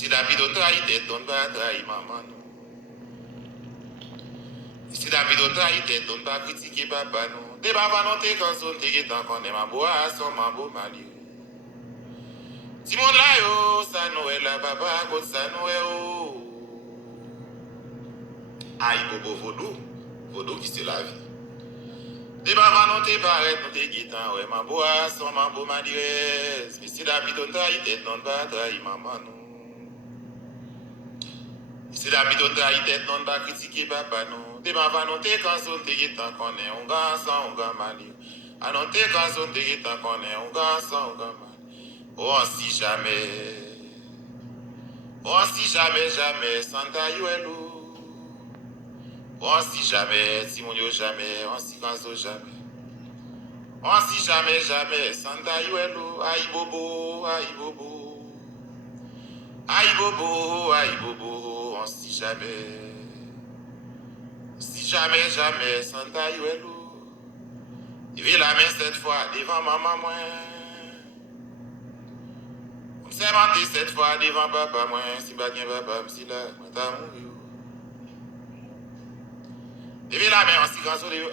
Ici la vie de trahi tête, on va trahir maman. Ici la vie de trahi tête, on va critiquer papa nous. Des papa non t'es quand on t'es guettant qu'on est ma boisson, ma beau mali. Si mon la yo, ça nous est la papa, quand ça nous est oh. Aïe bobo vaudou, vaudou qui c'est la vie. Des papa non t'es pareil, non t'es guettant, ouais ma boisson, ma beau mali. Ici la vie de trahi tête, on va trahir maman nous. Si la vie de trahi tête, non va critiquer papa non. Des papa non t'es quand on t'es guettant qu'on est un garçon, un gars mali. Ah non t'es quand on t'es guettant qu'on est un garçon, un gars mali. Oh si jamais. Oh si jamais, jamais, Santa Yuelu. Oh si jamais, Simonio jamais, on si kanzo jamais. Oh si jamais, jamais, Santa Yuelu. Aïe bobo, aïe bobo. Aïe bobo, aïe bobo, on si jamais. Si jamais, jamais, Santa Yuelu. Il vit la main cette fois devant maman moi. On s'est menti cette fois devant papa moi. Si pas bien papa, si là, moi t'as mouru. Il vit la main en si kanzo de